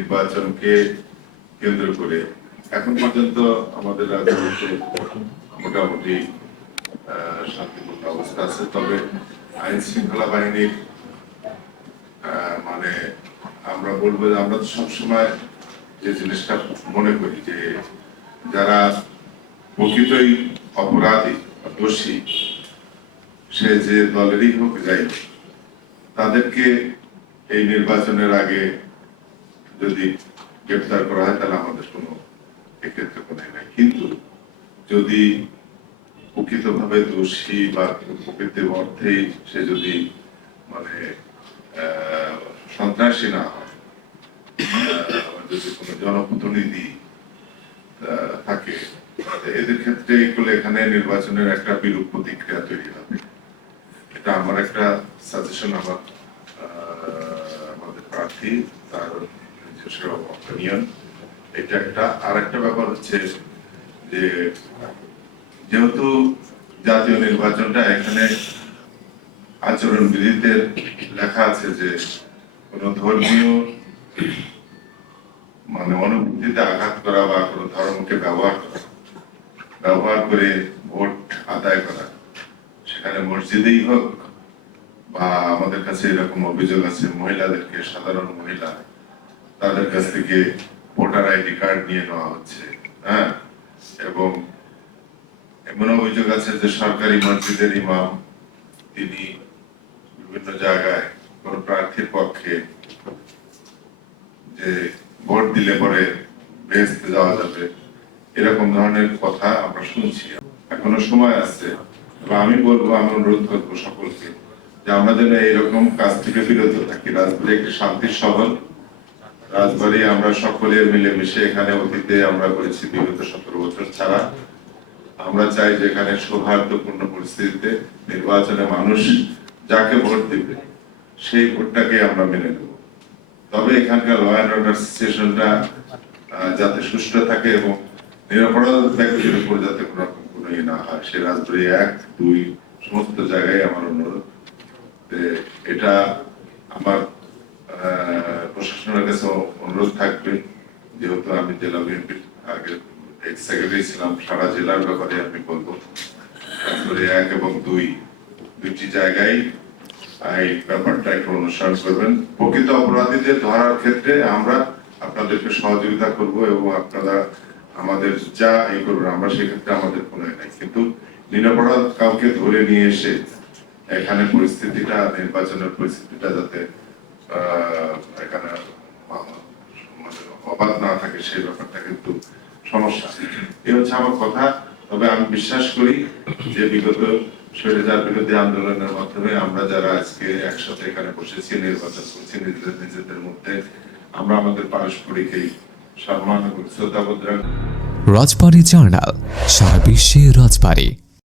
নির্বাচনকে কেন্দ্র করে? এখন পর্যন্ত আমাদের রাজনীতিতে মোটামুটি শান্তিপূর্ণ অবস্থা আছে। তবে আইন শৃঙ্খলা বাহিনীর মানে আমরা বলব যে আমরা তো সবসময় যে জিনিসটা মনে করি যে যারা প্রকৃতই অপরাধী, দোষী, সে যে দলেরই হোক যাই তাদেরকে এই নির্বাচনের আগে যদি গ্রেপ্তার করা হয়, তাহলে আমাদের কোনো এক্ষেত্রে কোনো নাই। কিন্তু যদি প্রকৃতভাবে দোষী বা প্রকৃত অর্থেই সে যদি মানে সন্ত্রাসী না হয় যদি কোনো জনপ্রতিনিধি থাকে এদের ক্ষেত্রে এগুলো এখানে নির্বাচনের একটা বিরূপ প্রতিক্রিয়া তৈরি হবে। এটা আমার একটা সাজেশন আমার আমাদের প্রার্থী তার যেহেতু জাতীয় নির্বাচনটা এখানে আচরণ বিধিতে লেখা আছে যে, কোন ধর্মীয় মানে অনুভূতিতে আঘাত করা বা কোনো ধর্মকে ব্যবহার ব্যবহার করে ভোট আদায় করা, সেখানে মসজিদেই হোক বা আমাদের কাছে এরকম অভিযোগ আছে, মহিলাদেরকে, সাধারণ মহিলা তাদের কাছ থেকে ভোটার আইডি কার্ড নিয়ে নেওয়া হচ্ছে হ্যাঁ? এবং এমন অভিযোগ আছে যে সরকারি মসজিদের ইমাম, তিনি বিভিন্ন জায়গায় কোন প্রার্থীর পক্ষে যে ভোট দিলে পরে বেহেস্তে যাওয়া যাবে, এরকম ধরনের কথা আমরা শুনছি। এখনও সময় আছে আমি বলব, আমি অনুরোধ করব সকলকে যে আমরা যেন এইরকম কাজ থেকে বিরত থাকি রাজবাড়ি একটি শান্তির শহর রাজবাড়ি আমরা সকলে মিলেমিশে এখানে অতীতে আমরা করেছি বিগত সতেরো বছর ছাড়া। আমরা চাই যে এখানে সৌহার্দ্যপূর্ণ পরিস্থিতিতে নির্বাচনে মানুষ যাকে ভোট দিবে, সেই ভোটটাকে আমরা মেনে নেব। তবে এখানকার ল অ্যান্ড অর্ডার সিচুয়েশনটা যাতে সুষ্ঠু থাকে এবং নিরাপরাধ ব্যক্তির উপর যাতে কোনো রকম কোনো ইয়ে না হয় সে রাজবাড়ি এক, দুই, সমস্ত জায়গায় আমার অনুরোধ এটা আমার অনুরোধ থাকবে, যেহেতু আমি জেলা বিএনপির আগে এক্স সেক্রেটারি ছিলাম, সারা জেলার ব্যাপারে আমি বলব। তারপরে এক এবং দুই, দুইটি জায়গায় এই ব্যাপারটা একটু অনুসরণ করবেন। প্রকৃত অপরাধীদের ধরার ক্ষেত্রে আমরা আপনাদেরকে সহযোগিতা করব এবং আপনারা আমাদের যা এই করবেন, আমরা সেক্ষেত্রে আমাদের কোনো নাই। কিন্তু নিরপরাধ কাউকে ধরে নিয়ে এসে এখানে পরিস্থিতিটা, নির্বাচনের পরিস্থিতিটা যাতে এখানে অবাধ না থাকে সেই ব্যাপারটা কিন্তু সমস্যা। এই হচ্ছে আমার কথা। তবে আমি বিশ্বাস করি যে বিগত স্বৈরাচার বিরোধী আন্দোলনের মাধ্যমে আমরা যারা আজকে একসাথে এখানে বসেছি, নির্বাচন করছি, নিজেদের নিজেদের মধ্যে আমরা আমাদের পারস্পরিক এই সম্মান এবং শ্রদ্ধাবোধ রাজবাড়ী জার্নাল, সারা বিশ্বে রাজবাড়ী।